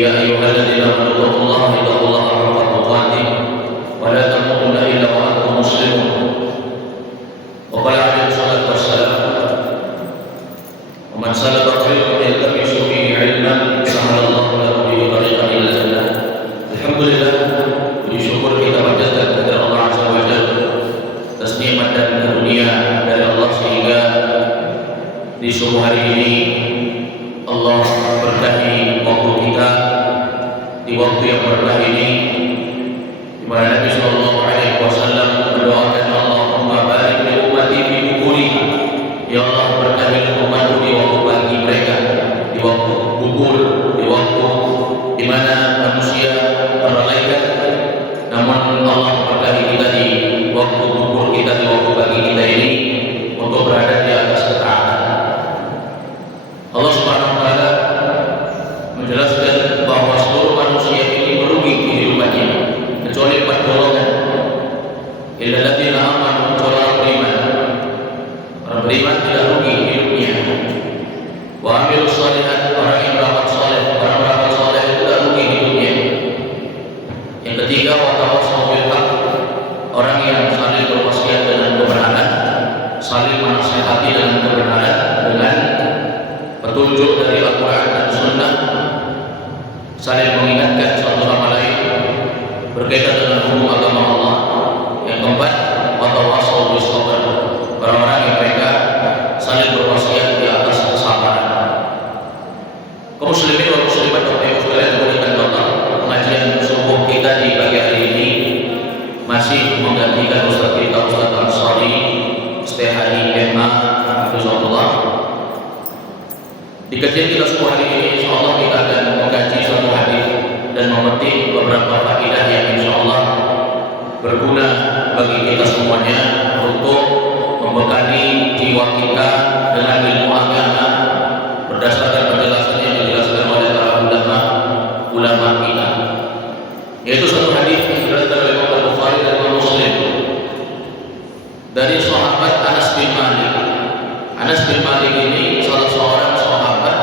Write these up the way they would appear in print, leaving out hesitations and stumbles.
يا أيها الذين آمنوا اتقوا الله حق تقاته ولا تموتن إلا وأنتم مسلمون. وقال عليه الصلاة والسلام: ومن سلك طريقا يلتمس فيه علما سهل الله له به طريقا إلى الجنة. Alhamdulillah, puji syukur kita panjatkan kepada Allah Azza wa Jalla atas nikmat dan karunia dari Allah sehingga di subuh hari ini Allah berkahi waktu kita di waktu yang berkah ini, di mana Nabi Sallallahu Alaihi Wasallam mendoakan Allahumma barik li ummati fi bukuri, ya Allah berkahi umatku di waktu pagi mereka, di waktu bukur, di waktu di mana manusia terlalaikan, namun Allah berkahi kita di waktu bukur kita, di waktu pagi kita ini untuk berada di atas ketaatan. Allah Subhanahu wa taala menjelaskan bahwa seluruh manusia ini merugi kehidupannya kecuali 4 golongan. Illal ladzina amanu wa lam beriman. Orang beriman tidak rugi hidupnya. Wa amilus shalihat, orang yang beramal saleh, orang beramal saleh tidak rugi hidupnya. Yang ketiga, wa tawassaw bil haq, orang yang saling berwasiat dengan kebenaran, saling menasihati dengan kebenaran, dengan petunjuk dari Al-Quran dan Sunnah, saling mengingatkan satu sama lain berkaitan dengan hukum agama Allah. Yang keempat, wa tawassaw bis sabr, orang-orang yang mereka saling berwasiat di atas kesabaran. Kaum muslimin wal muslimat yang sekalian dimuliakan Allah, pengajian subuh kita di pagi hari ini masih menggantikan Ustaz kita Ustaz Ansari Istihadi MA Hafizahullah. Di kajian kita subuh hari ini insyaallah kita akan mengkaji suatu hadis dan memetik beberapa faedah yang insyaallah berguna bagi kita semuanya untuk membekali jiwa kita dengan ilmu agama berdasarkan penjelasan yang dijelaskan oleh para ulama kita. Yaitu satu hadis yang diriwayatkan oleh Imam Al-Bukhari dan Imam Muslim dari sahabat Anas bin Malik. Anas bin Malik ini salah seorang sahabat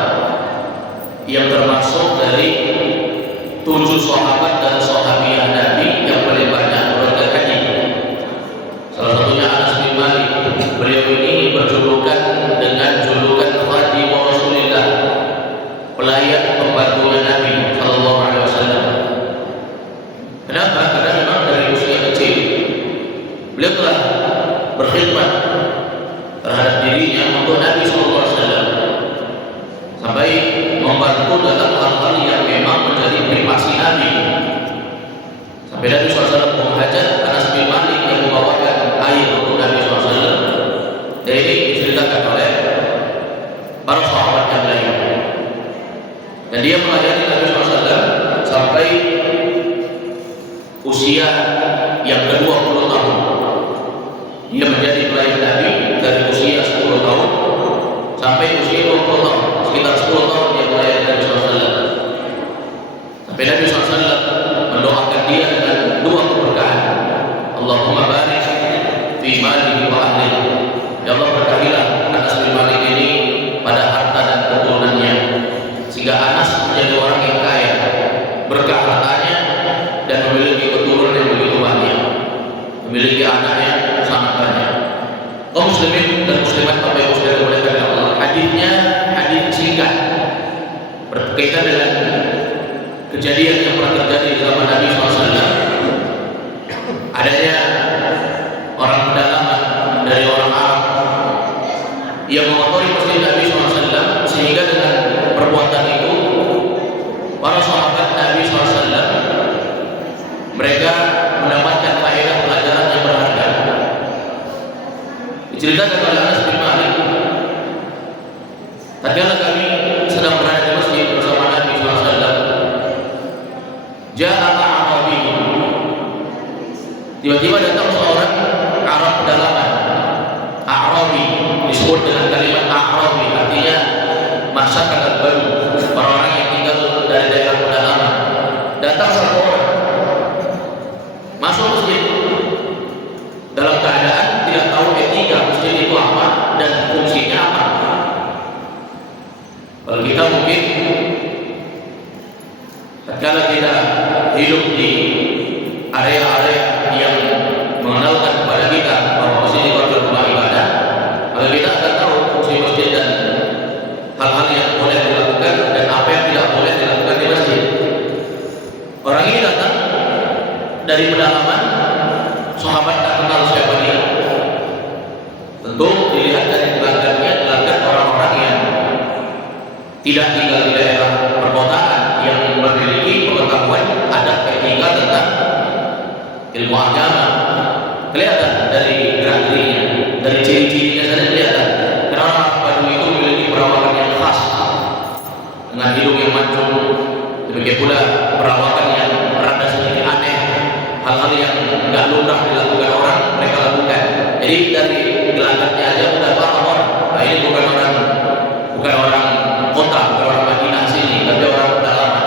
yang termasuk dari 7 sahabat dan sahabiah Nabi yang paling banyak berangkat haji. Salah satunya Anas bin Malik. Beliau ini berjulukan dengan julukan Khadim Rasulillah, pelayan pembantunya Nabi Sallallahu Alaihi Wasallam. Kenapa? Karena memang dari usia kecil beliau telah berkhidmat terhadap dirinya untuk Nabi Sallallahu Alaihi Wasallam sampai membantu dalam hal-hal yang memang menjadi privasi Nabi. Sampai Nabi SAW menghajat Anas bin Malik yang membawakan air untuk Nabi SAW. Dan ini diceritakan oleh para sahabat yang lain. Dan dia melayani Nabi SAW sampai usia yang ke-20 tahun. Dia menjadi pelayan Nabi dari usia 10 tahun sampai usia 20 tahun. Sekitar 10 tahun dia melayani Nabi SAW. Sampai Nabi SAW mendoakan dia dengan 2 keberkahan. Allahumma barik fi malihi wa ahlihi. Ya Allah, berkahilah Anas bin Malik ini pada harta dan keturunannya, sehingga Anas menjadi orang yang kaya, berkah hartanya dan memiliki keturunan yang begitu banyak, memiliki anaknya sangat banyak. Kaum muslimin dan muslimat apa yang sudah dimuliakan oleh Allah, hadisnya hadis singkat berkaitan dengan kejadian yang pernah terjadi di zaman Nabi SAW. Adanya orang pedalaman dari orang Arab yang mengotori masjid Nabi SAW, sehingga dengan perbuatan itu para sahabat Nabi SAW mereka mendapatkan faedah pelajaran yang berharga. Diceritakan oleh Anas bin Malik, tatkala kami sedang berada di masjid bersama Nabi SAW, ja'a Arabi, tiba-tiba datang seorang Arab pedalaman. Arabi disebut dengan kalimat Arabi, artinya masyarakat al-Badu, orang-orang yang tinggal dari daerah pedalaman. Datang satu orang masuk masjid dalam keadaan tidak tahu etika masjid itu apa dan fungsinya apa. Kalau kita mungkin kalau kita hidup di area-area yang mengenalkan kepada kita bahwa masjid itu adalah rumah ibadah, maka kita akan tahu fungsi masjid dan hal-hal yang boleh dilakukan dan apa yang tidak boleh dilakukan di masjid. Orang ini datang dari pedalaman, sahabat tak kenal siapa dia. Tentu dilihat dari gelagatnya, gelagat orang-orang yang tidak tinggal di daerah perkotaan, yang memiliki pengetahuan adat etika tentang ilmu agama. Kelihatan dari gerak-geriknya, dari ciri-cirinya saja kelihatan. Karena orang Badui itu memiliki perawakan yang khas, dengan hidung yang mancung, demikian pula perawakan yang rada sedikit aneh, hal-hal yang tidak lumrah dilakukan orang, mereka lakukan. Jadi dari gelagatnya aja udah paham orang. Nah, ini bukan orang kota, bukan orang Madinah sini, tapi orang pedalaman.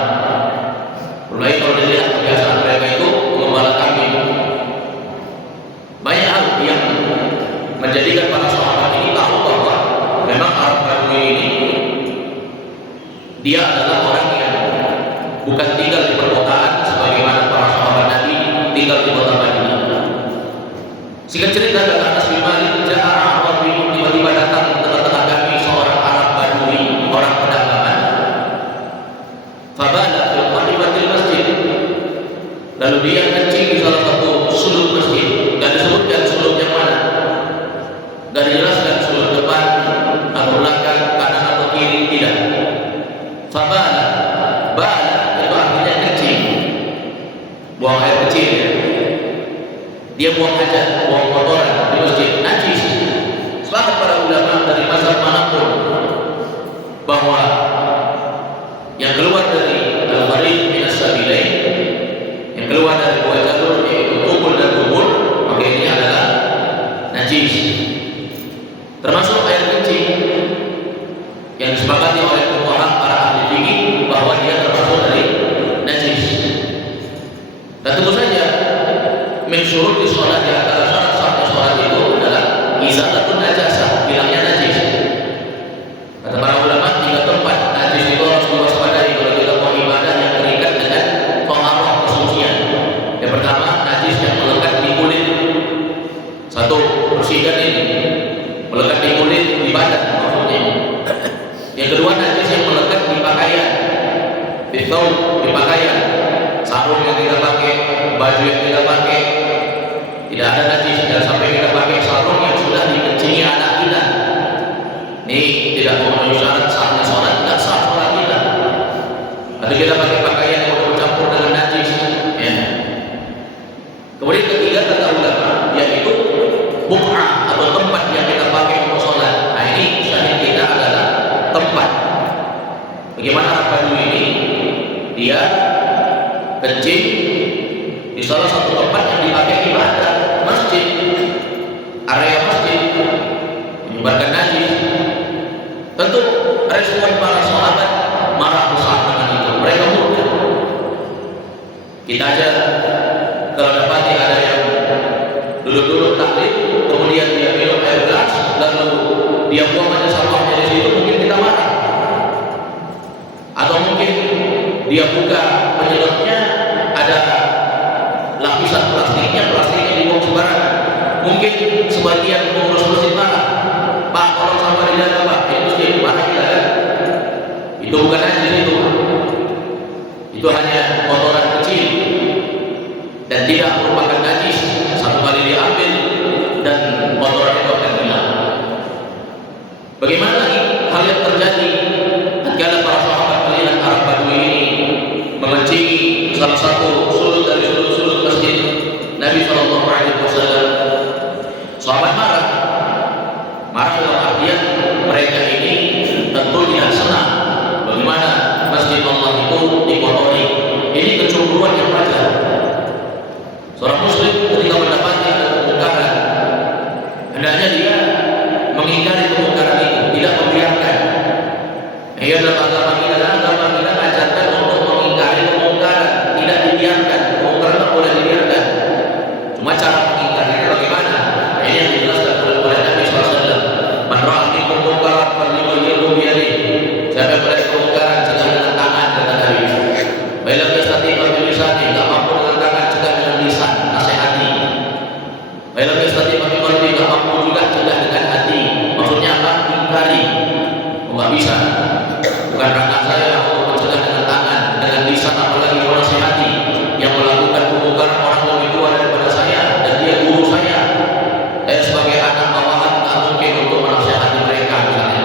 Mulai kalau dilihat kebiasaan mereka itu gembala kambing. Banyak hal yang menjadikan para sahabat ini tahu bahwa memang Arab Badui ini dia adalah orang yang bukan tinggal di perkotaan sebagaimana para sahabat Nabi tinggal di kota Madinah. Singkat cerita, dari Anas bin Malik, tiba-tiba datang ke tengah-tengah kami seorang Arab Badui, orang pedalaman. Fabala fil qadimatil masjid. Lalu dia kencing di salah satu sudut masjid. Gak disebutkan sudut yang mana, gak dijelaskan sudut depan atau belakang, kanan atau kiri, tidak. Fabala, bala itu artinya kencing, buang air kecil ya. Dia buang hajat, buang kotoran di masjid, najis. Sepakat para ulama dari mazhab manapun bahwa yang keluar dari al-kharij min as-sabilain, yang keluar dari dua jalur yaitu tubul dan dubur, maka ini adalah najis. Termasuk air kencing yang disepakati oleh fuqaha para ahli fikih bahwa dia termasuk dari najis. Dan tentu saja min syuruti sholat, di antara syarat-syarat sholat itu adalah izalatun najasah, hilangnya najis. Kata para ulama, 3 tempat najis itu harus diwaspadai kalau kita mau ibadah yang terikat dengan toharoh, kesucian. Yang pertama, najis yang melekat di kulit. Satu, bersihkan ini, melekat di kulit, di badan maksudnya. Yang kedua, najis yang melekat di pakaian, di pakaian, sarung yang kita pakai, baju yang kita pakai. Tidak ada najis, jangan sampai kita pakai sarung yang sudah dikencingi anak kita. Ini tidak memenuhi syarat sahnya sholat, tidak sah sholat kita. Atau kita pakai pakaian yang sudah bercampur dengan najis, ya. Kemudian ketiga kata ulama, yaitu buq'ah atau tempat yang kita pakai untuk sholat. Nah, ini syahid kita adalah tempat. Bagaimana Arab Badui ini? Dia kencing di salah satu tempat yang dipakai ibadah, masjid, area masjid, menyebarkan najis. Tentu respon para sahabat marah besar dengan itu, mereka murka. Kita aja kalau dapati ada yang duduk-duduk taklid, kemudian dia minum air gelas, lalu dia buang aja sampahnya di situ, mungkin kita marah. Atau mungkin dia buka penyedotnya, ada lapisan plastiknya dibuang sembarangan. Mungkin sebagian pengurus masjid marah, Pak, kalau sampah dijaga Pak, ini masjid, marah kita kan? Itu bukan najis itu, itu hanya kotoran kecil dan tidak merupakan najis. Satu kali diambil dan kotoran itu akan hilang. Bagaimana lagi hal yang terjadi tatkala para sahabat melihat Arab Badui ini mengencingi salah satu sudut dari sudut-sudut masjid Nabi SAW. Sahabat marah dalam artian mereka ini tentu tidak senang bagaimana masjid Allah itu dikotori. Ini kecemburuan yang wajar. Seorang muslim ketika mendapati ada kemungkaran, hendaknya dia mengingkari kemungkaran itu, tidak membiarkan. Ya, dalam agama kita mengajarkan untuk mengingkari kemungkaran, tidak dibiarkan. Kemungkaran tak boleh dibiarkan. Cuma cara mengingkarinya bagaimana? Ini yang dijelaskan oleh Nabi SAW. Man ra'a minkum munkaran falyughayyirhu biyadihi. Siapa yang melihat kemungkaran, jangan dengan tangan, kata Nabi. Baiklah, nggak bisa. Bukan ranah saya untuk mencegah dengan tangan, dengan lisan, apalagi menasihati yang melakukan kemungkaran orang lebih tua daripada saya dan dia guru saya. Saya sebagai anak bawahan nggak mungkin untuk menasihati mereka misalnya.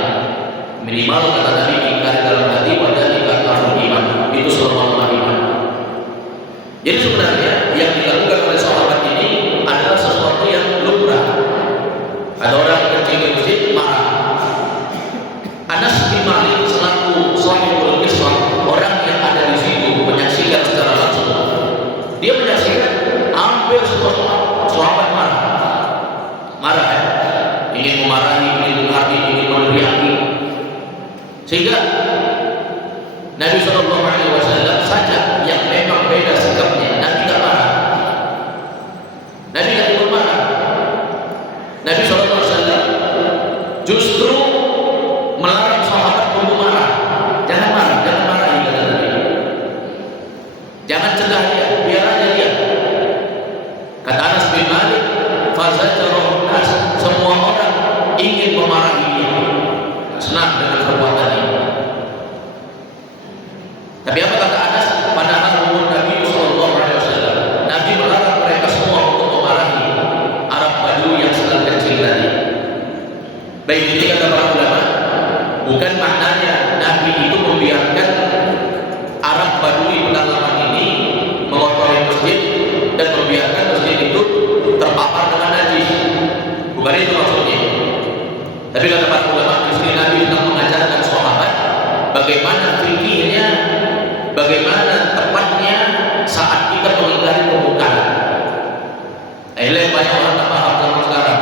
Minimal kata Nabi, ingkar dalam hati, wajah ingkar dalam iman. Itu selama iman. Jadi sebenarnya yang dilakukan oleh sahabat ini adalah sesuatu yang lumrah. Ada orang kecil di masjid marah. Anas bin Malik selaku sahibul qissah, orang yang ada di situ menyaksikan secara langsung. Dia menyaksikan hampir semua sahabat marah ya, ingin memarahi, ingin menghakimi, ingin meneriaki. Sehingga Nabi SAW saja yang memang beda sikapnya. Nabi tidak marah. Nabi tidak ikut marah. Nabi SAW justru melarang sahabat untuk marah. Jangan marah, jangan marahi, kata Nabi. Jangan cegah dia, biar aja dia. Kata Anas bin Malik, fazajarun nas, semua orang ingin memarahi dia. Senang dengan perbuatan ini. Tapi apa kata Anas? Padahal Nabi SAW, Nabi melarang mereka semua untuk memarahi Arab Badui yang sedang kecil tadi. Baik, ini kata para ulama, bukan maknanya Nabi itu membiarkan Arab Badui pedalaman ini mengotori masjid dan membiarkan masjid itu terpapar dengan najis. Bukan itu maksudnya. Tapi kata para ulama, di sini Nabi sedang mengajarkan sahabat bagaimana fikihnya, bagaimana tepatnya saat kita mengingkari kemungkaran. Banyak orang tak paham zaman sekarang.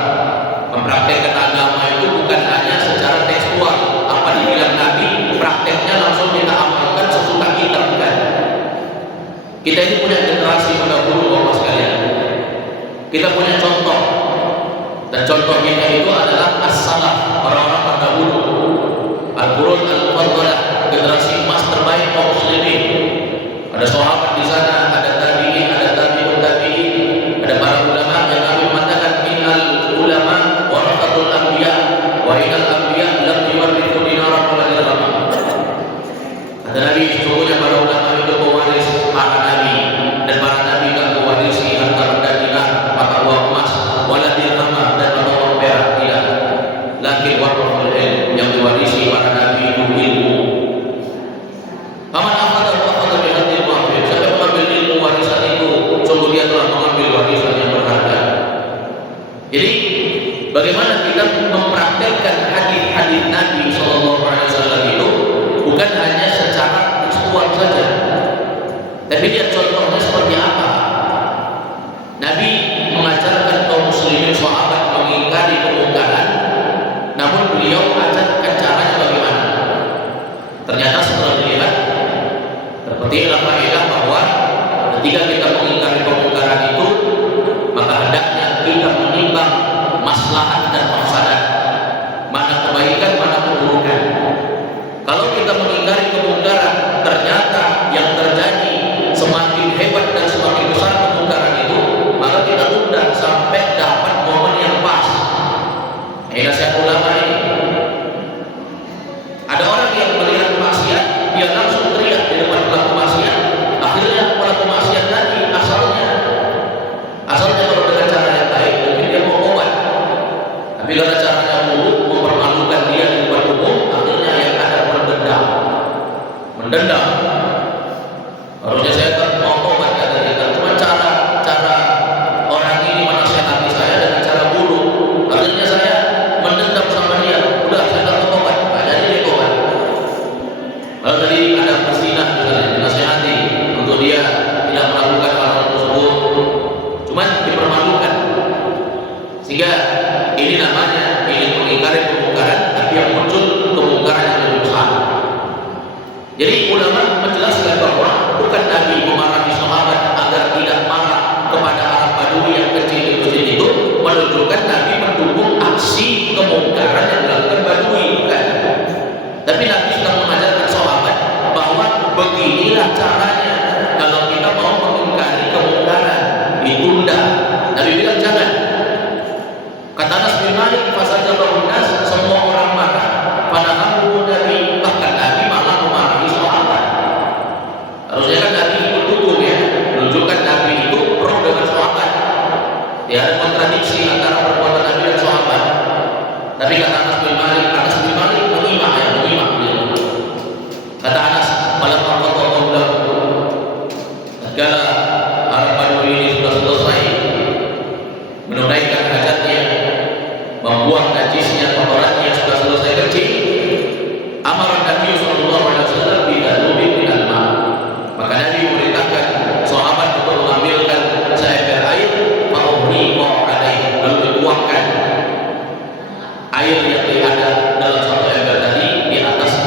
Mempraktekkan agama itu bukan hanya secara tekstual. Apa dibilang Nabi, prakteknya langsung kita amalkan sesuka kita, bukan. Kita ini punya generasi pendahulu, Bapak sekalian. Kita punya contoh. Dan contoh kita itu adalah as-salaf, orang-orang terdahulu. Al-Qurun al-Faddalah, generasi emas terbaik kaum muslimin. Ada sahabat di sana, ada tabi'in, ada tabi'ut tabi'in, ada para ulama yang Nabi mengatakan innal ulama warathatul anbiya wa innal anbiya lam yuwarrithu dinaran wala dirhaman. Kata Nabi, sesungguhnya para ulama itu pewaris para nabi, dan para nabi tidak mewarisi harta benda dinar, mata uang emas, wala dirhaman, dan mata uang perak, tidak. Lakin warathul ilm, yang diwarisi para nabi itu ilmu. Paman jadi bagaimana kita mempraktekkan hadis-hadis Nabi SAW itu bukan hanya secara tekstual saja, tapi dia contohnya seperti apa. Nabi mengajarkan kaum muslimin sahabat mengingkari kemungkaran, namun beliau ajarkan caranya bagaimana. Ternyata setelah dilihat terpetiklah faedah bahwa ketika kita mengingkari kemungkaran itu, maka hendaknya kita menimbang maslahat dan mafsadat, mana kebaikan, mana keburukan. Kalau kita mengingkari kemungkaran, ternyata yang terjadi semakin hebat dan semakin besar kemungkaran itu, maka kita tunda sampai dapat momen yang pas. Ini nasihat ulama ini. Ada orang yang melihat maksiat, dia langsung teriak di depan pelaku maksiat. Akhirnya pelaku maksiat tadi asalnya kalau dengan cara yang baik mungkin dia mau obat, tapi karena caranya buruk, mempermalukan dia di depan umum, akhirnya yang ada mendendam. Harusnya saya tak mau obat, kata dia, cuma cara orang ini menasihati saya dengan cara buruk, akhirnya saya mendendam sama dia. Udah, saya tak mau obat, nggak jadi dia obat. Lalu tadi ada perzina misalnya, dinasihati untuk dia tidak melakukan hal tersebut, cuman dipermalukan. Sehingga ini namanya ingin mengingkari kemungkaran, tapi yang muncul kemungkaran yang lebih besar. Jadi ulama menjelaskan bahwa bukan Nabi memarahi sahabat agar tidak marah kepada Arab Badui yang kecil di masjid itu, menunjukkan Nabi mendukung aksi kemungkaran yang dilakukan Badui, bukan. Tapi Nabi sedang mengajarkan sahabat bahwa beginilah caranya kalau kita mau mengingkari kemungkaran, ditunda. Nabi bilang jangan. Kata Anas bin Malik, fasajarun nas, semua orang marah. Padahal Nabi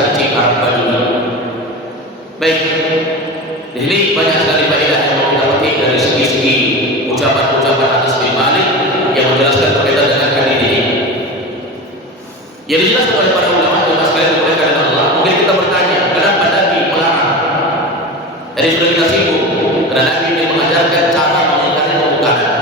kencing Arab Badui. Baik, di sini banyak sekali faedah yang mau kita petik dari segi-segi ucapan-ucapan Anas bin Malik yang menjelaskan berkaitan dengan hadis ini. Yang dijelaskan oleh para ulama yang sekalian dimuliakan oleh Allah. Mungkin kita bertanya, kenapa Nabi melarang? Tadi sudah kita singgung, karena Nabi ini mengajarkan cara mengingkari kemungkaran.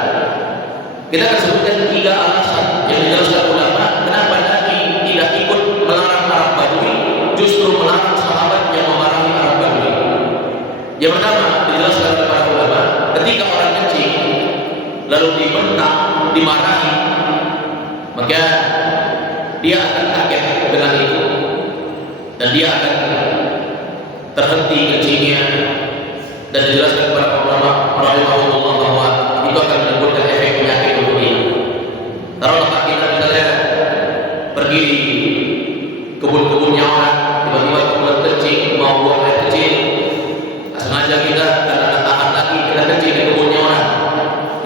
Kita akan sebutkan 3 alasan yang dijelaskan ulama kenapa Nabi tidak ikut melarang Arab Badui, justru melarang sahabat yang memarahi Arab Badui. Yang pertama dijelaskan oleh para ulama, ketika orang kencing lalu dibentak, dimarahi, maka dia akan kaget dengan itu dan dia akan terhenti kencingnya, dan dijelaskan para ulama rahimahullah bahwa itu akan menimbulkan efek penyakit untuk dia. Taruhlah kita misalnya pergi di kebun-kebunnya orang, tiba-tiba kebetulan kencing mau buang air kecil, sengaja kita karena tahan lagi kita kencing di kebunnya orang,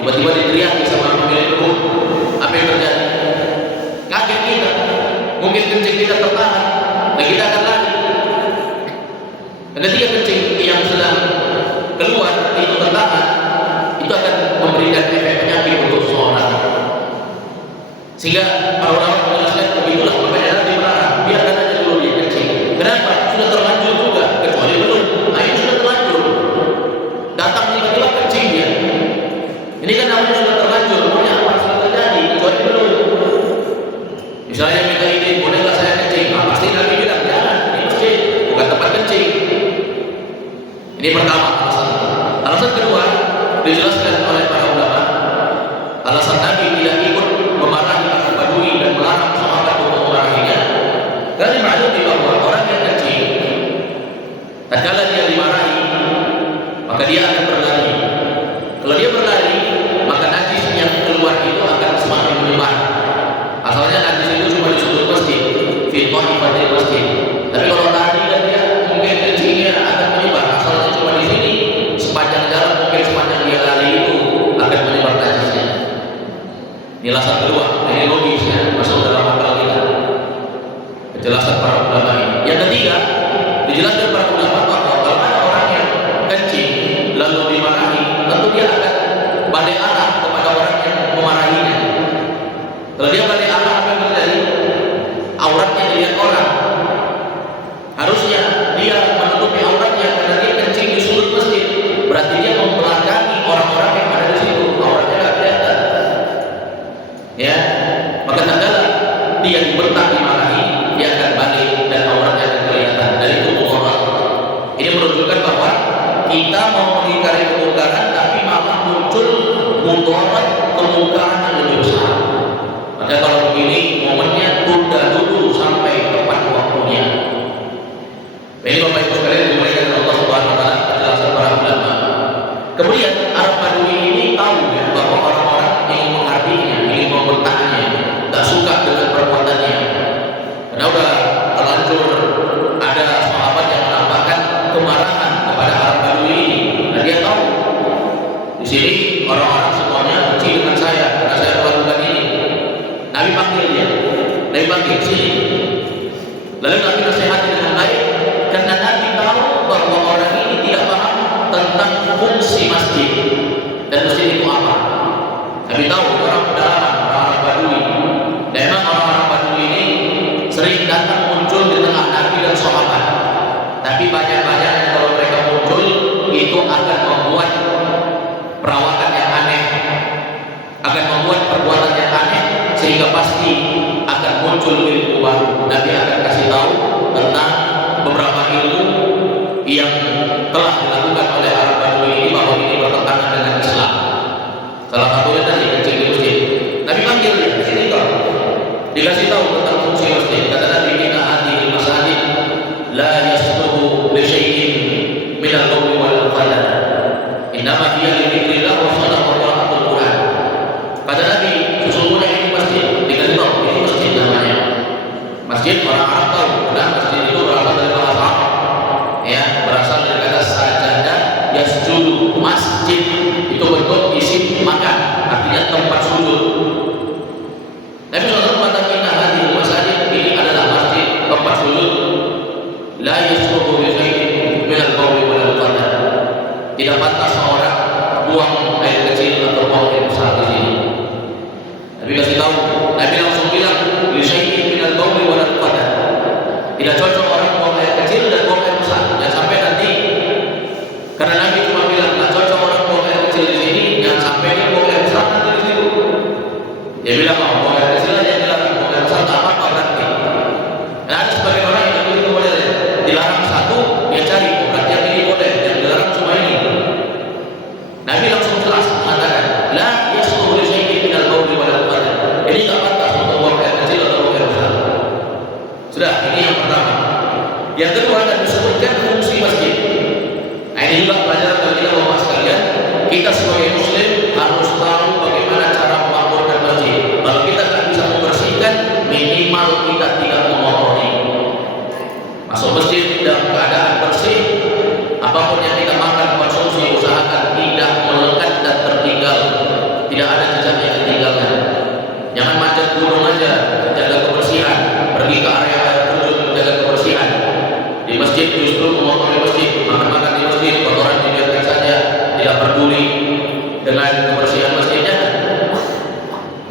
tiba-tiba diteriaki sama pemilik kebun, apa yang terjadi? Kaget kita, mungkin kencing kita tertahan dan kita akan lari. Dan ketika kencing yang sedang keluar itu tertahan, itu akan memberikan efek penyakit untuk seseorang. Sehingga para ulama menjelaskan begitulah makanya Nabi melarang, biarkan aja dulu dia kencing. Kenapa? Sudah terlanjur juga, kecuali belum. Nah ini sudah terlanjur, datang tiba-tiba kencing dia. Ini kan namanya sudah terlanjur, pokoknya apa sudah terjadi, kecuali belum. Misalnya minta izin, boleh nggak saya kencing? Nah, pasti Nabi bilang jangan, ini masjid, bukan tempat kencing. Ini pertama alasan. Alasan kedua dijelaskan oleh para ulama, alasan Nabi tidak ikut memarahi Arab Badui dan melarang sahabat untuk memarahinya. Dari maklum bahwa orang yang kencing, tatkala dia dimarahi, maka dia akan berlari. Kalau dia berlari, maka najis yang keluar itu akan semakin menyebar. Asalnya najis itu cuma di sudut masjid, fitnah ibadah masjid. Tapi kalau lari dan dia mungkin kencingnya akan menyebar. Asalnya cuma di sini, sepanjang jalan mungkin sepanjang dia lari itu akan menyebar najisnya. Ini alasan kedua, ini logisnya masuk dalam akal kita. Penjelasan para ulama ini. Yang ketiga, dijelaskan para ulama bahwa kalau ada orang yang kencing lalu dimarahi, tentu dia akan balik arah kepada orang yang memarahinya. Kalau dia balik arah, apa yang terjadi? Auratnya dilihat orang. Harusnya dia menutupi auratnya karena dia kencing di sudut masjid. Berarti dia membelakangi orang-orang yang ada di situ. Auratnya nggak kelihatan. Ya, maka tatkala dia dibentak, dimarahi, dia akan balik dan auratnya akan kelihatan. Dan itu mudarat. Ini menunjukkan bahwa kita mau mengingkari kemungkaran, tapi malah muncul mudarat kemungkaran yang lebih besar. Maka kalau begini momennya tunda dulu sampai tepat waktunya. Ini Bapak Ibu sekalian dimuliakan oleh Allah Subhanahu wa taala, penjelasan para ulama. Kemudian Arab Badui ini tahu ya, bahwa orang-orang ingin menghardinya, ingin membentaknya, tak suka dengan perbuatannya. Karena udah terlanjur ada sahabat yang menambahkan kemarahan kepada Arab Badui ini. Dan dia tahu di sini orang-orang semuanya benci dengan saya karena saya melakukan ini. Nabi panggil dia, Nabi panggil sini. Lalu Nabi nasihati dengan baik, karena Nabi tahu bahwa orang ini tidak paham tentang fungsi masjid dan masjid itu apa. Nabi tahu orang pedalaman, orang Badui. Dan memang orang-orang Badui ini sering datang muncul di tengah Nabi dan sahabat. Tapi banyak-banyak kalau mereka muncul itu akan membuat perawakan yang aneh, akan membuat perbuatan yang aneh, sehingga pasti akan muncul ilmu baru. Nabi akan kasih tahu tentang beberapa ilmu yang telah dilakukan oleh Arab Badui ini, bahwa ini bertentangan dengan Islam. Salah satunya tadi kencing di masjid. Nabi panggil dia, sini kau, dikasih tahu tentang fungsi masjid. Kata Nabi, inna hadhil masajid la yasluhu li syai'in min al-qawli wal qadar. Innama hiya li dzikrillah wa shalah wa qiraatul Quran. Kata Nabi, sesungguhnya ini masjid, dikasih tahu ini masjid namanya. Masjid orang Arab tahu, nah masjid itu berasal dari bahasa Arab. Ya, berasal dari kata sajadah yasjudu. Masjid itu bentuk isim makan, artinya tempat sujud. Nabi SAW mengatakan inna hadhil masajid, ini adalah masjid, tempat sujud. la yasluhu bi syai'in min al-qawli wal qadar. Tidak pantas seorang buang air kecil atau buang air besar di sini. Nabi kasih tahu, Nabi langsung bilang li syai'in min al-qawli wal qadar. Tidak cocok orang buang air kecil dan buang air besar. Jangan sampai nanti, karena Nabi cuma bilang nggak cocok orang buang air kecil di sini, jangan sampai dia buang air besar nanti di situ. Dia bilang buang air kecil aja dilarang, buang air besar tak apa-apa berarti. Nah, ada sebagian orang yang begitu boleh dilarang satu, dia cari berarti yang ini boleh, yang dilarang cuma ini. Nabi langsung jelas mengatakan, la yasluhu li syai'in min al-qawli wal qadar. Ini nggak pantas untuk buang air kecil atau buang air besar. Sudah, ini yang pertama. Yang kedua, dan disebutkan fungsi masjid. Nah, ini juga pelajaran bagi kita Bapak sekalian. Kita sebagai Muslim harus tahu bagaimana cara memakmurkan masjid. Kalau kita tak bisa membersihkan, minimal kita tidak mengotori. Masuk masjid dalam keadaan bersih. Apapun yang kita makan, konsumsi, usahakan tidak melekat dan tertinggal. Tidak ada jejak yang ditinggalkan. Jangan manjat gunung aja, jaga kebersihan. Pergi ke area air terjun, jaga kebersihan. Di masjid justru mengotori masjid, makan-makan di masjid, kotoran dibiarkan saja, tidak peduli dengan kebersihan masjidnya.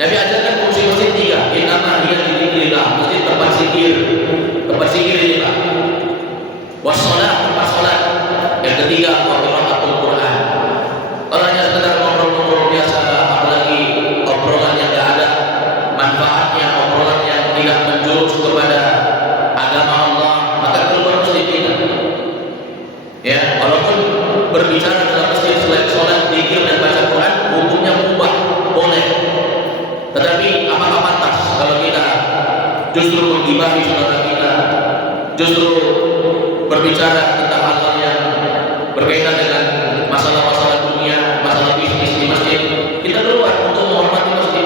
Nabi ajarkan fungsi masjid 3. Innama hiya lidzikrillah. Masjid tempat zikir. Tempat zikir ini Pak. Wassalah, tempat salat. Yang ketiga, wa qiraatul Quran. Kalau hanya sekedar ngobrol-ngobrol biasa, apalagi obrolan yang tidak ada manfaatnya, obrolan yang tidak menjurus kepada agama Allah, maka keluar masjid kita. Ya, walaupun berbicara dalam masjid selain sholat, zikir dan baca Quran, hukumnya mubah, boleh. Tetapi apakah pantas kalau kita justru menggibahi saudara kita, justru berbicara tentang hal-hal yang berkaitan dengan masalah-masalah dunia, masalah bisnis di masjid? Kita keluar untuk menghormati masjid.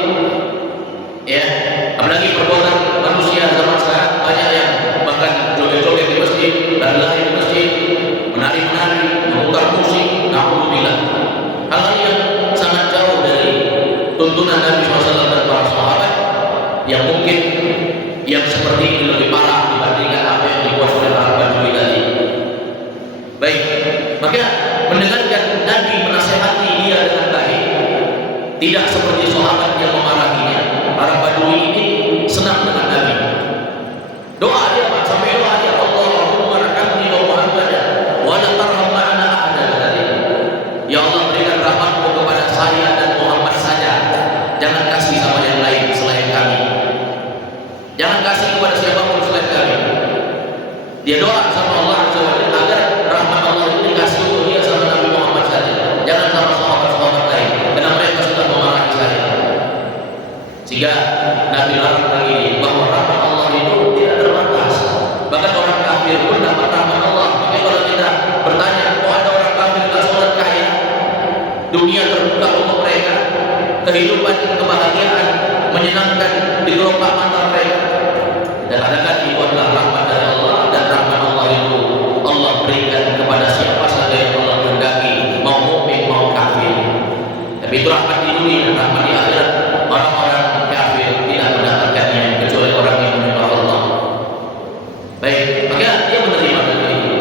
Ya, apalagi perbuatan manusia zaman sekarang banyak yang bahkan joget-joget di masjid, lari-lari di masjid, menari-menari, memutar musik, na'udzubillah. Hal-hal yang sangat jauh dari tuntunan Nabi SAW dan para sahabat, yang mungkin yang seperti ini lebih parah dibandingkan apa yang dibuat oleh para Badui tadi. Baik, maka mendengarkan Nabi menasihati dia dengan baik, tidak seperti sahabat yang memarahinya. Para Badui ini senang dengan Nabi. Doa dia Pak, sampai doa dia, Allahumma rahmani wa Muhammadan wa la tarham ma'ana ahadan. Ya Allah, berikan rahmatmu kepada saya dan Muhammad saja. Jangan kasih sama yang lain selain kami. Jangan kasih kepada siapapun selain kami. Dia doa sama Allah Azza wa Jalla agar rahmat Allah itu dikasih untuk dia sama Nabi Muhammad saja. Jangan sama sahabat-sahabat lain, karena mereka sudah memarahi saya. Sehingga Nabi larang lagi bahwa rahmat Allah itu tidak terbatas. Bahkan orang kafir pun dapat rahmat Allah. Makanya kalau kita bertanya, oh ada orang kafir tak sholat kaya, dunia terbuka untuk mereka, kehidupan, kebahagiaan, menyenangkan di kelopak mata mereka. Dan katakan itu adalah rahmat dari Allah, dan rahmat Allah itu Allah berikan kepada siapa saja yang Allah kehendaki, mau mukmin mau kafir. Tapi itu rahmat di dunia, rahmat di akhirat. Orang-orang kafir tidak mendapatkannya kecuali orang yang menyembah Allah. Baik, maka dia menerima dari itu.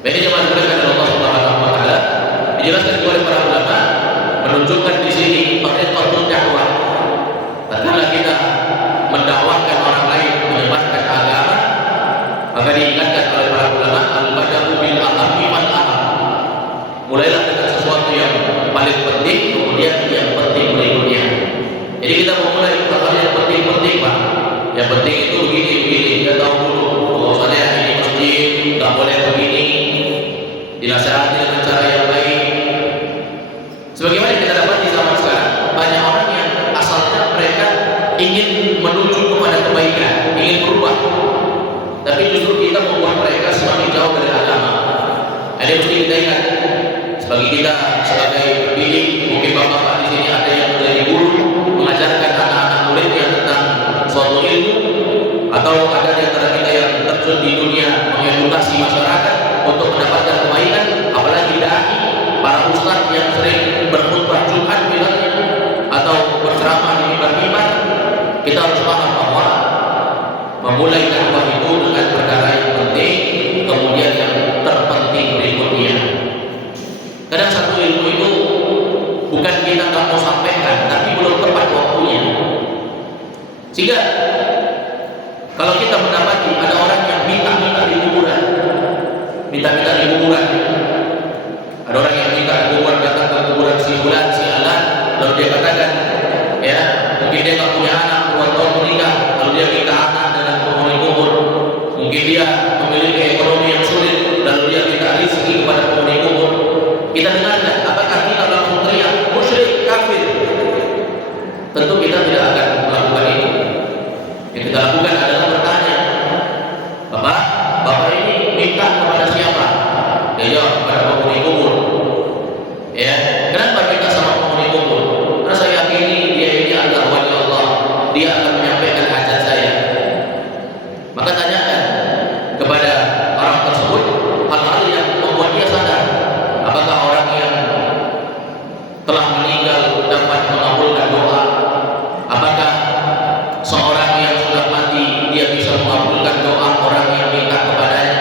Baik, jemaah dimuliakan oleh Allah Subhanahu wa taala. Dijelaskan oleh para ulama, menunjukkan di sini tariqatul dakwah. Tatkala kita mendakwahkan orang lain, menyebarkan agama, maka diingatkan oleh para ulama, al-bada'u bil ahammi wal aham. Mulailah dengan sesuatu yang paling penting, kemudian yang penting berikutnya. Jadi kita memulai hal yang penting-penting Pak. Yang penting itu begini-begini, kita tahu dulu bahwasanya ini masjid nggak boleh begini, dinasihati dengan cara yang baik. Sebagaimana kita dapat di zaman sekarang, banyak orang yang asalnya mereka ingin menuju kepada kebaikan, ingin berubah, tapi justru kita membuat mereka semakin jauh dari agama. Ada yang mesti kita ingat, sebagai kita sebagai pendidik, mungkin bapak-bapak di sini ada yang menjadi guru, mengajarkan anak-anak muridnya tentang suatu ilmu, atau ada di antara kita yang terjun di dunia mengedukasi masyarakat untuk mendapatkan kebaikan, apalagi dai, para ustaz yang sering berkhutbah Jumat misalnya, atau berceramah di mimbar-mimbar. Kita harus paham bahwa memulai dakwah itu dengan perkara yang penting minta-minta di kuburan. Ada orang yang minta di kuburan, datang ke kuburan si fulan, si alan, lalu dia katakan, ya mungkin dia nggak punya anak, puluhan tahun menikah, lalu dia minta anak dengan penghuni kubur. Mungkin dia memiliki ekonomi yang sulit, lalu dia minta rezeki kepada penghuni kubur. Kita dengarkan, apakah kita langsung teriak musyrik, kafir? Tentu kita tidak akan melakukan itu. Yang kita lakukan adalah bertanya, Bapak ini minta kepada siapa? Dia jawab, kepada penghuni kubur. Ya, kenapa minta sama penghuni kubur? Karena saya yakini dia ini adalah wali Allah. Dia akan menyampaikan hajat saya. Maka tanyakan kepada orang tersebut hal-hal yang membuat dia sadar. Apakah orang yang telah meninggal dapat mengabulkan doa? Apakah seorang yang sudah mati dia bisa mengabulkan doa orang yang minta kepadanya?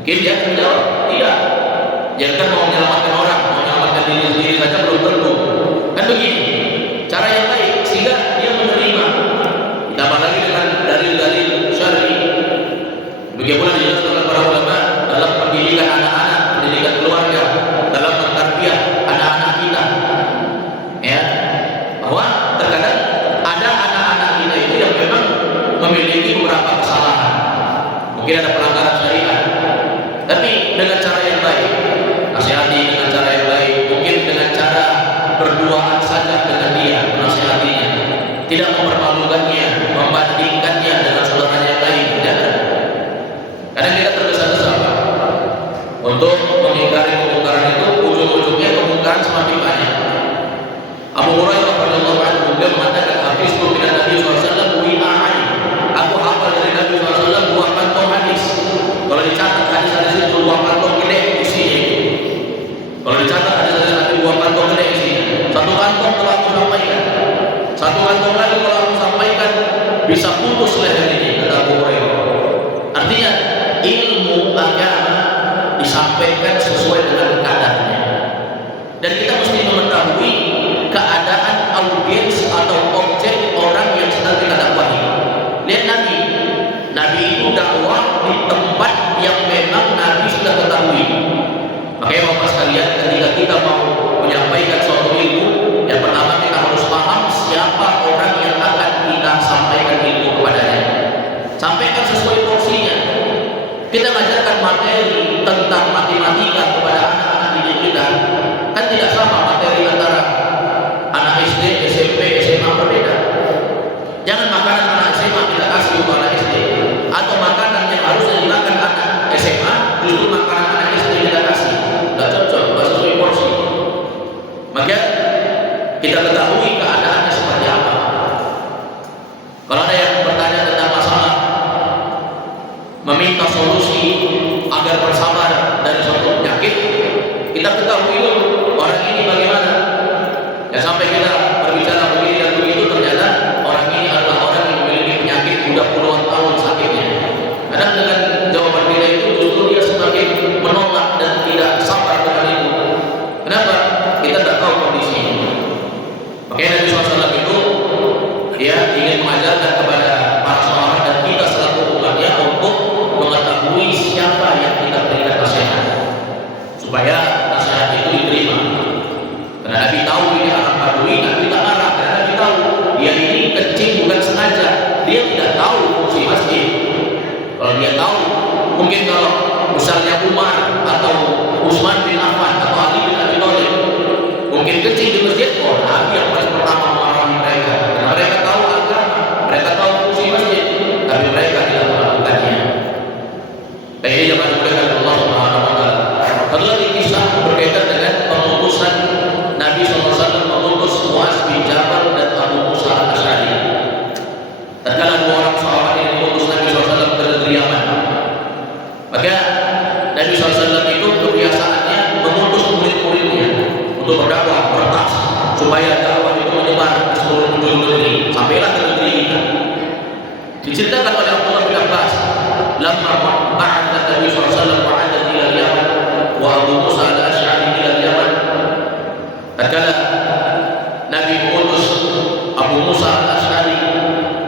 Mungkin dia akan menjawab, tidak. Dia kan mau menyelamatkan orang, mau menyelamatkan diri sendiri saja belum tentu. Kan begini, cara yang baik sehingga dia menerima. Ditambah lagi dengan dalil-dalil syar'i. Begitu pula dijelaskan oleh para ulama dalam pendidikan anak-anak, pendidikan keluarga, dalam mentarbiyah anak-anak kita. Ya, bahwa terkadang ada anak-anak kita itu yang memang memiliki beberapa kesalahan. Mungkin ada pelanggaran syariat. Tapi dengan cara yang baik, nasihati dengan cara yang baik, mungkin dengan cara berduaan saja dengan dia, menasihatinya, tidak mempermalukannya, membandingkannya dengan saudaranya yang lain, jangan. Karena kita tergesa-gesa untuk mengingkari kemungkaran itu, ujung-ujungnya kemungkaran semakin banyak. Abu Hurairah radhiyallahu anhu dia mengatakan, "Hafiztu minan Nabi sallallahu alaihi wasallam wi'a'an." Aku hafal dari Nabi sallallahu alaihi wasallam buah kantong hadis. Kalau dicatat hadis-hadis itu buah kantong gede isinya. Kalau dicatat hadis-hadis Nabi buah kantong gede isinya. Satu kantong telah aku sampaikan. Satu kantong lagi kalau aku sampaikan bisa putus leher ini, kata Abu Hurairah. Artinya ilmu agama disampaikan sesuai dengan kadarnya. Dan kita mesti mengetahui keadaan audiens atau objek orang yang sedang kita dakwahi. Lihat Nabi itu dakwah di tempat yang memang Nabi sudah ketahui. Makanya Bapak sekalian, ketika kita mau menyampaikan suatu ilmu, yang pertama kita harus paham siapa orang yang akan kita sampaikan ilmu kepadanya. Sampaikan sesuai porsinya. Kita mengajarkan materi tentang matematika kepada anak-anak didik kita, kan tidak sama materi antara anak SD, SMP, SMA berbeda. Jangan makanan anak SMA kita kasih untuk anak SD, atau makanan yang harusnya dimakan anak SMA justru makanan anak SD kita kasih. Tidak cocok, tidak sesuai porsi. Maka kita ketahui keadaannya seperti apa. Kalau ada yang bertanya tentang masalah meminta solusi agar bersabar dari suatu penyakit, kita ketahui dulu orang ini bagaimana. Ya sampai kita berbicara begini dan begitu, ternyata orang ini adalah orang yang memiliki penyakit sudah puluhan tahun sakitnya. Kadang dengan jawaban kita itu justru dia semakin menolak dan tidak sabar dengan itu. Kenapa? Kita tidak tahu kondisinya. Makanya Nabi SAW itu dia ingin mengajarkan kepada para sahabat dan kita selaku umatnya untuk mengetahui siapa yang kita berikan nasihat, supaya nasihat itu diterima. Karena Nabi tahu ini orang Badui, Nabi tak marah. Karena Nabi tahu dia ini kencing bukan sengaja. Dia tidak tahu fungsi masjid. Kalau dia tahu, mungkin kalau misalnya Umar atau Utsman bin Affan atau Ali bin Abi Thalib mungkin kencing di masjid, Nabi yang paling pertama memarahi mereka. Karena mereka tahu agama, mereka tahu fungsi masjid, tapi mereka tidak melakukannya. Dan ini yang dimuliakan Allah Subhanahu wa taala. Satu lagi kisah berkaitan dengan pengutusan Nabi SAW mengutus Muaz bin Jabal dan Abu Musa al-Asy'ari. Tatkala dua orang sahabat ini mengutus Nabi SAW ke negeri Yaman, maka Nabi SAW itu kebiasaannya mengutus murid-muridnya untuk berdakwah, bertas, supaya dakwah itu menyebar ke seluruh penjuru negeri, sampailah ke negeri kita. Diceritakan oleh Abdullah bin Abbas, lamma ba'atha Nabi SAW wa'ada ila Yaman wa Abu Musa al-Asy'ari ila Yaman. Tatkala Nabi mengutus Abu Musa al-Asy'ari,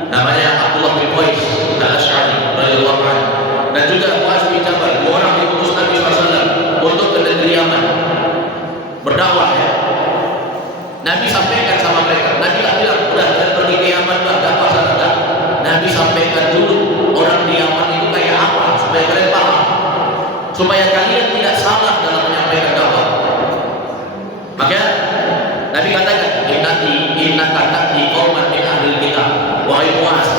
namanya Abdullah bin Qais al-Asy'ari radhiyallahu anhu, dan juga Muaz bin Jabal, dua orang supaya kalian tidak salah dalam menyampaikan dakwah. Maka Nabi katakan, inna kata di qauman min ahlil kitab, wahai Muaz,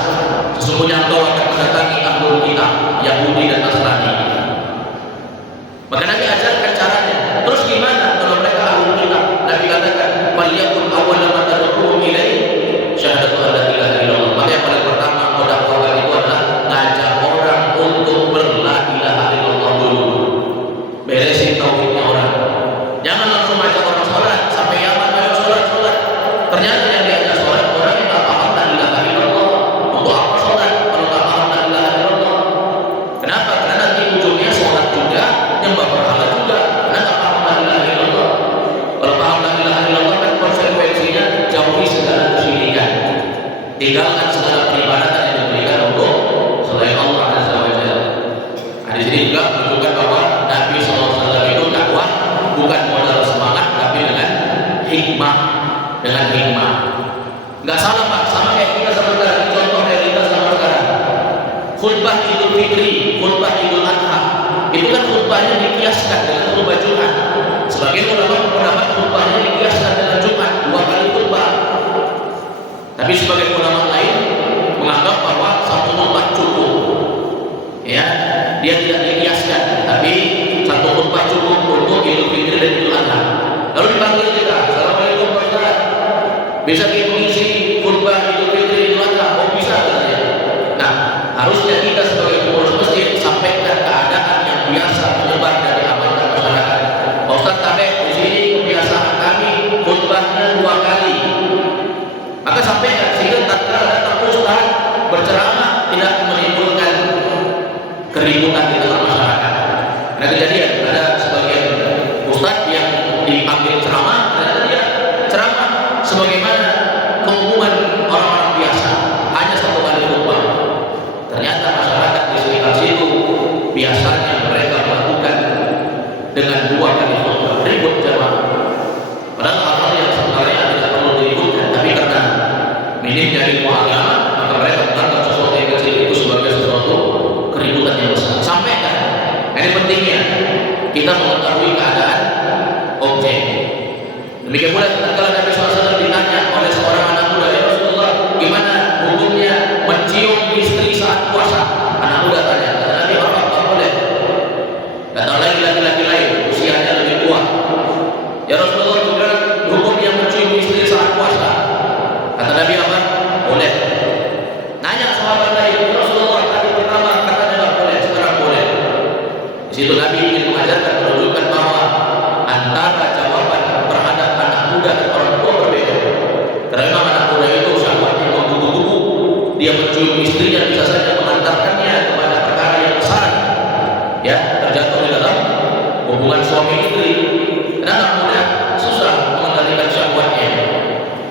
sesungguhnya engkau akan mendatangi ahlul kitab, Yahudi dan Nasrani. Maka Nabi ajarkan caranya. Terus gimana kalau mereka ahlul kitab? Nabi katakan, "Falyakun awwala ma tad'uhum ilaihi syahadatu an la ilaha illallah." Maka yang paling pertama kau dakwahkan itu adalah ngajak orang untuk berla ilaha illallah dulu. Beresin tauhidnya orang. Jangan langsung ngajak orang sholat sampai yaman, ayo sholat. Ternyata yang diajak sholat orang yang tak paham la ilaha illallah. Untuk apa sholat kalau tak paham la ilaha illallah? Kenapa? Karena nanti ujungnya sholat juga, nyembah berhala juga, karena tak paham la ilaha illallah. Kalau paham la ilaha illallah kan konsekuensinya jauhi segala kesyirikan, tinggalkan segala peribadatan yang diberikan untuk selain Allah Azza wa Jalla. Nah, di sini juga menunjukkan bahwa Nabi SAW itu dakwah bukan modal semangat, tapi dengan hikmah, Nggak salah Pak, sama kayak kita sama sekarang. Contoh realitas sama sekarang. Khutbah Idul Fitri, khutbah Idul Adha, itu kan khutbahnya dikiaskan dengan khutbah Jumat. Sebagian ulama berpendapat khutbahnya dikiaskan dengan Jumat, 2 kali khutbah. Tapi sebagian ulama lain menganggap bahwa 1 khutbah cukup. Ya, dia tidak dikiaskan, tapi 1 khutbah cukup untuk Idul Fitri dan Idul Adha. Lalu dipanggil kita, "Assalamualaikum Pak Ustaz, bisa kita mengisi khutbah Idul Fitri Idul Adha?" Oh bisa katanya. Nah, harusnya kita sebagai pengurus masjid sampaikan keadaan yang biasa menyebar dari amanah masyarakat. Pak Ustaz, tabek di sini kebiasaan kami khutbahnya 2 kali. Maka sampaikan sehingga tatkala datang ustaz berceramah tidak menimbulkan keributan di tengah masyarakat. Ada kejadian, ada sebagian ustaz yang dipanggil ceramah, ternyata dia ceramah sebagaimana keumuman orang-orang biasa, hanya 1 kali khutbah. Ternyata masyarakat di sekitar situ biasanya mereka melakukan dengan 2 kali khutbah, ribut jamaah. Padahal hal-hal yang sebenarnya tidak perlu diributkan, tapi karena minimnya ilmu agama, maka mereka menganggap sesuatu yang kecil itu sebagai sesuatu keributan yang besar. Sampaikan. Ini pentingnya kita mengetahui keadaan objek. Demikian pula tatkala Nabi SAW ditanya oleh seorang anak muda, "Ya Rasulullah, gimana hukumnya mencium istri saat puasa?" Anak muda tanya, kata Nabi, "Apa boleh?" Datang lagi laki-laki lain, usianya lebih tua. "Ya Rasulullah, juga hukumnya mencium istri saat puasa?" Kata Nabi apa? Boleh. Nanya sahabat lain, "Ya Rasulullah, tadi pertama katanya nggak boleh, sekarang boleh." Di situ Nabi ingin mengajarkan, menunjukkan bahwa antara jawaban terhadap anak muda dan orang tua berbeda. Karena memang anak muda itu syahwatnya menggebu-gebu, dia mencium istrinya bisa saja mengantarkannya kepada perkara yang besar, ya, terjatuh di dalam hubungan suami istri. Karena anak muda susah mengendalikan syahwatnya,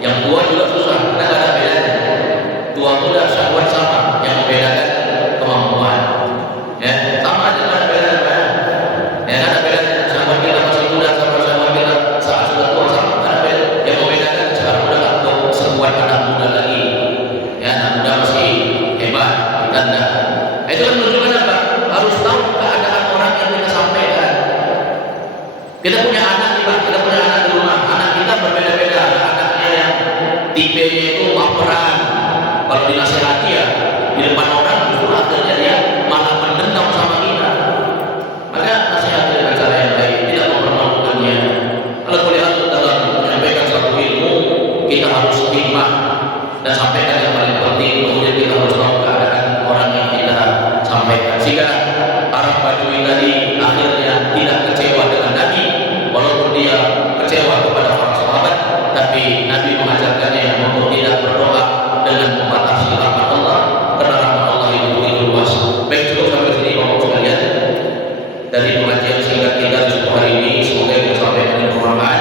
yang tua juga susah, karena tidak ada bedanya. Tua muda syahwat sama, yang membedakan kemampuan. Ya, sama aja nggak ada bedanya. Ya, nggak ada bedanya. Syahwat kita masih muda sama syahwat kita saat sudah tua sama, nggak ada beda. Yang membedakan sekarang muda atau sekuat anak muda lagi. Ya, anak muda masih hebat, dan itu kan menunjukkan apa? Harus tahu keadaan orang yang kita sampaikan. Kita punya anak nih Pak, kita punya anak di rumah. Anak kita berbeda-beda. Ada anaknya yang tipenya itu baperan. Kalau dinasihati ya di depan orang, justru akhirnya dia malah mendendam sama kita. Maka nasihat dengan cara yang baik, tidak mempermalukannya. Kalau melihat dalam menyampaikan suatu ilmu, kita harus hikmah dan sampaikan yang paling penting. Kemudian kita harus tahu keadaan orang yang kita sampaikan, sehingga Arab Badui tadi akhirnya tidak kecewa dengan Nabi, walaupun dia kecewa kepada para sahabat, tapi Nabi mengajarkannya untuk tidak berdoa dengan membatasi rahmat Allah, karena rahmat Allah itu begitu luas. Baik, cukup sampai sini Bapak sekalian dari pengajian singkat kita di hari ini. Semoga kita sampaikan dengan bermanfaat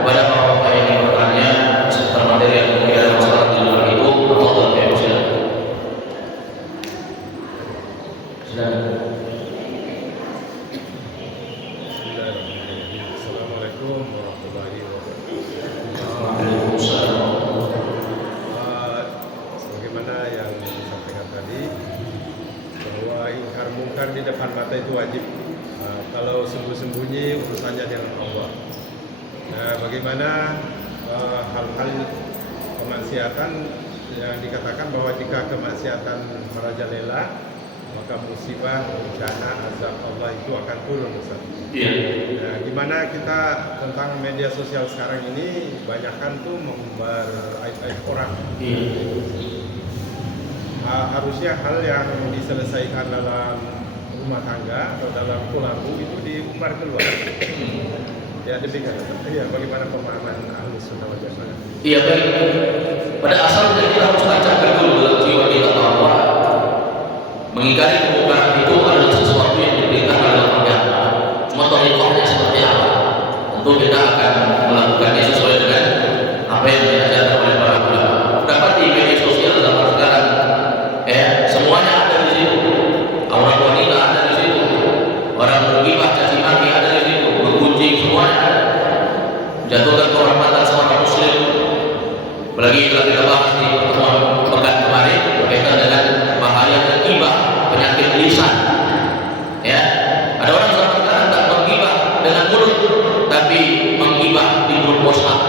kepada bapak-bapak yang bertanya seputar materi yang mungkin ada masalah di luar itu. Allah yang silakan. Assalamualaikum warahmatullahi wabarakatuh. Waalaikumsalam. Sebagaimana yang disampaikan tadi, bahwa ingkar mungkar di depan mata itu wajib. Kalau sembunyi-sembunyi urusannya dengan Allah. Nah, bagaimana hal-hal kemaksiatan yang dikatakan bahwa jika kemaksiatan merajalela, maka musibah, bencana, azab Allah itu akan turun, Ustaz. Iya. Nah, gimana kita tentang media sosial sekarang ini banyakkan tuh mengumbar aib-aib orang. Iya. Harusnya hal yang diselesaikan dalam rumah tangga atau dalam keluarga itu diumbar keluar. Ya demikian. Iya, bagaimana pemahaman Ahlus Sunnah wal Jamaah? Iya, baik. Pada asalnya kita harus tancapkan dulu dalam jiwa kita bahwa mengingkari kemungkaran itu adalah sesuatu yang diperintahkan dalam agama. Cuma tariqahnya seperti apa? Tentu kita akan melakukannya sesuai dengan apa yang diajarkan oleh para ulama. Dapat di media sosial zaman sekarang, semuanya ada di situ. Aurat wanita ada di situ. Orang bergibah, caci maki ada di situ. Menggunjing semuanya ada. Jatuhkan kehormatan seorang muslim. Apalagi telah kita bahas di pertemuan pekan kemarin berkaitan dengan bahaya dan ghibah, penyakit lisan. Ya, ada orang zaman sekarang tak menggibah dengan mulut, tapi menggibah di grup WhatsApp,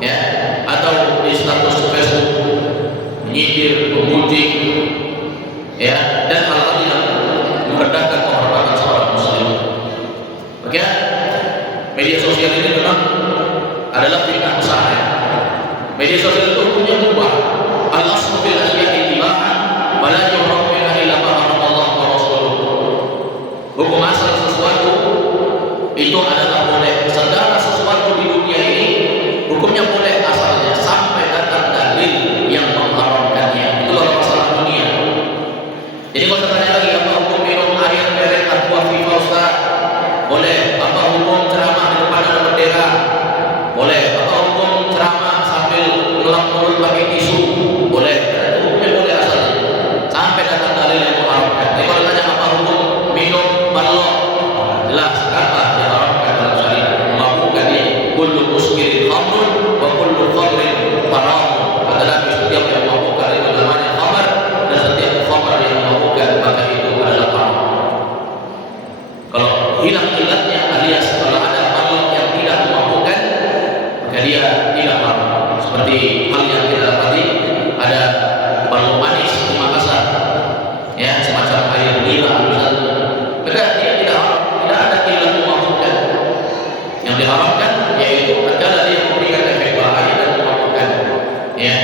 ya, atau di status Facebook, menyindir, memuji, ya, dan hal-hal yang merendahkan kehormatan seorang muslim. Oke, media sosial ini memang adalah fitnah besar, ya. Media sosial itu hukumnya mubah. Al-aslu fil asya'i ibahan wa la yuhram minha illa ma haramallahu wa rasuluhu. Hukum asal sesuatu itu adalah boleh. Segala sesuatu di dunia ini hukumnya boleh asalnya sampai datang dalil yang mengharamkannya. Itu kalau masalah dunia. Jadi kalau tanya lagi apa hukum minum air merek aqua viva Ustaz? Boleh. Apa hukum ceramah di depan ada bendera? Boleh. Apa hukum ceramah sambil ngelap mulut pakai tisu? Boleh. Itu hukumnya boleh asalnya sampai datang dalil yang mengharamkan. Tapi kalau tanya apa hukum minum balok, jelas apa yang diharamkan dalam syariat. Memabukkan ini kullu muskirin khamrun wa kullu khamrin haram. Adalah setiap yang memabukkan itu namanya khamar, dan setiap khamar yang memabukkan maka itu adalah haram. Kalau hilang ilatnya alias kalau ada balok yang tidak memabukkan, maka dia tidak haram. Seperti hal yang kita dapati ada balok manis di Makassar, ya, semacam air nila misalnya. Maka dia tidak haram, tidak ada ilat memabukkan. Yang diharamkan yaitu adalah dia memberikan efek bahaya dan memabukkan, ya.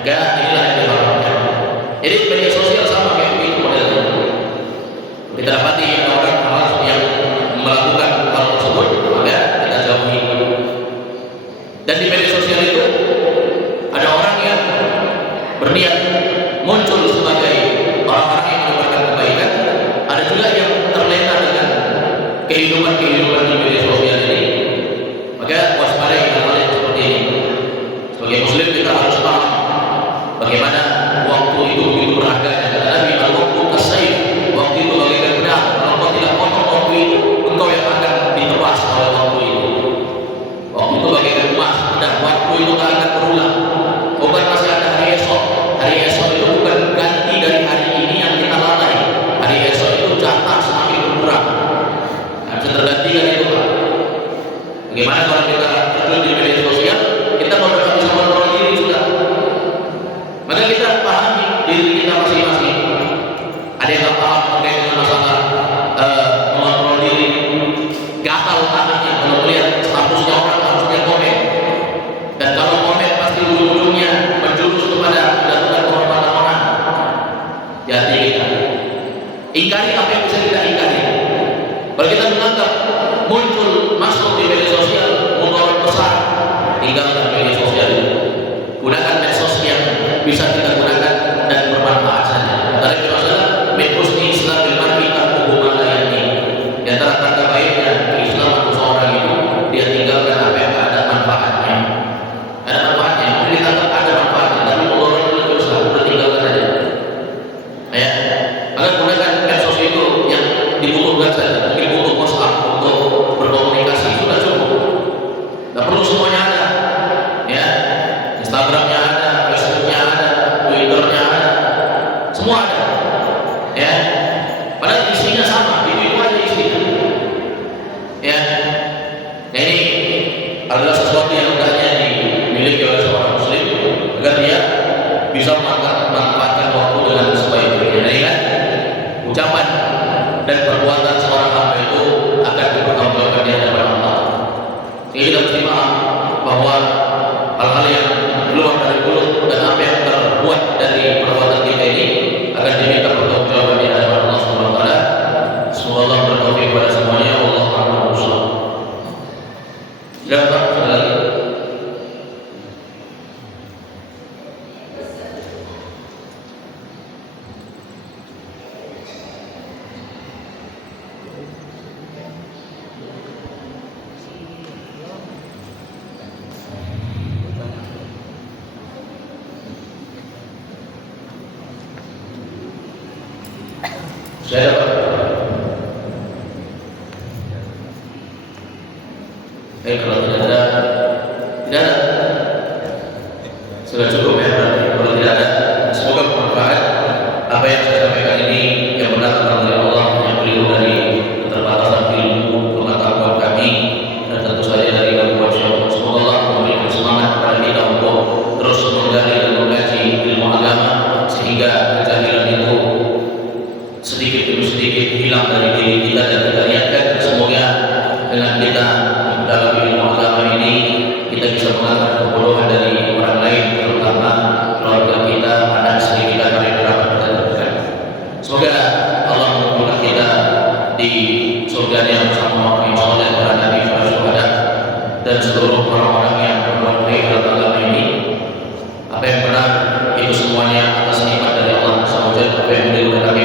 Maka inilah yang diharamkan. Jadi media sosial sama kayak begitu modelnya. Kita dapati orang yang melakukan hal tersebut, maka kita jauhi. Dan di media sosial itu ada orang yang berniat muncul sebagai orang-orang yang menyebarkan kebaikan, ada juga yang terlena dengan kehidupan di media sosial ini. Maka waspadai hal-hal yang seperti ini. Sebagai muslim kita harus paham bagaimana waktu itu begitu berharganya. Kata Nabi, al-waqtu kas-sayf, waktu itu bagaikan pedang. Kalau kau tidak potong waktu itu, engkau yang akan ditebas oleh waktu itu. Waktu itu bagaikan emas, dan waktu itu tak akan berulang. Bukan masih ada hari esok. Hari esok itu bukan ganti dari hari ini yang kita lalai. Hari esok itu jatah semakin berkurang. Nah, bisa tergantikan itu, Pak. Bagaimana kalau kita terjun di media sosial, kita mau dapat bisa kontrol diri sudah. Maka kita pahami diri kita masing-masing. Ada yang tak paham terkait dengan masalah mengontrol diri, gatal tangannya kalau melihat statusnya orang harusnya komen. Dan kalau komen pasti ujung-ujungnya menjurus kepada menjatuhkan kehormatan orang. Jadi kita ingkari apa yang bisa kita ingkari. Kalau kita menganggap muncul masuk di media sosial mudarat besar, tinggalkan media sosial itu. Gunakan medsos yang bisa kita gunakan dan bermanfaat saja. Dari masalah medhusni Islamil mar'i tarkuhu ma la ya'ni. Di antara tanda baiknya keislaman seseorang itu dia tinggalkan apa yang tak ada manfaatnya. Ada manfaatnya, mungkin kita ada manfaatnya, tapi mudarat itu besar, udah tinggalkan aja. Ya, maka gunakan medsos itu yang dibutuhkan saja. Mungkin butuh WhatsApp untuk berkomunikasi, sudah cukup. Tidak perlu semuanya ada, ya. Instagramnya ada, Facebooknya ada, bisa memanfaatkan waktu dengan sebaik-baiknya. Ini kan ucapan dan perbuatan seorang hamba itu akan dipertanggungjawabkan di hadapan Allah. Jadi kita mesti paham bahwa hal-hal yang keluar dari mulut dan apa yang terbuat dari perbuatan kita ini akan diminta pertanggungjawaban di hadapan Allah Subhanahu wa taala. Semoga Allah bertaufik kepada semuanya. Wallahu a'lam bishawab. Silakan Pak, lagi. Saya dapat. Kalau tidak ada, tidak ada. Sudah cukup ya. Kalau tidak ada, semoga bermanfaat. Apa yang saya sampaikan ini yang benar dari Allah, yang keliru dari keterbatasan ilmu, pengetahuan kami, dan tentu saja dari gangguan syaitan. Semoga Allah memberikan semangat kepada kita untuk terus menggali dan mengkaji ilmu agama sehingga kejahilan itu sedikit demi sedikit hilang dari diri kita dan kita lihatkan semoga dengan kita dalam ilmu agama ini kita bisa mengangkat kebodohan dari orang lain, terutama keluarga kita, anak istri kita, karena kerabat kita terdekat. Semoga Allah mengumpulkan kita di surga yang bersama oleh para nabi, para syuhada, dan seluruh orang-orang yang berbuat baik dalam agama ini. Apa yang benar itu semuanya atas nikmat dari Allah Subhanahu wa taala. Apa yang keliru kami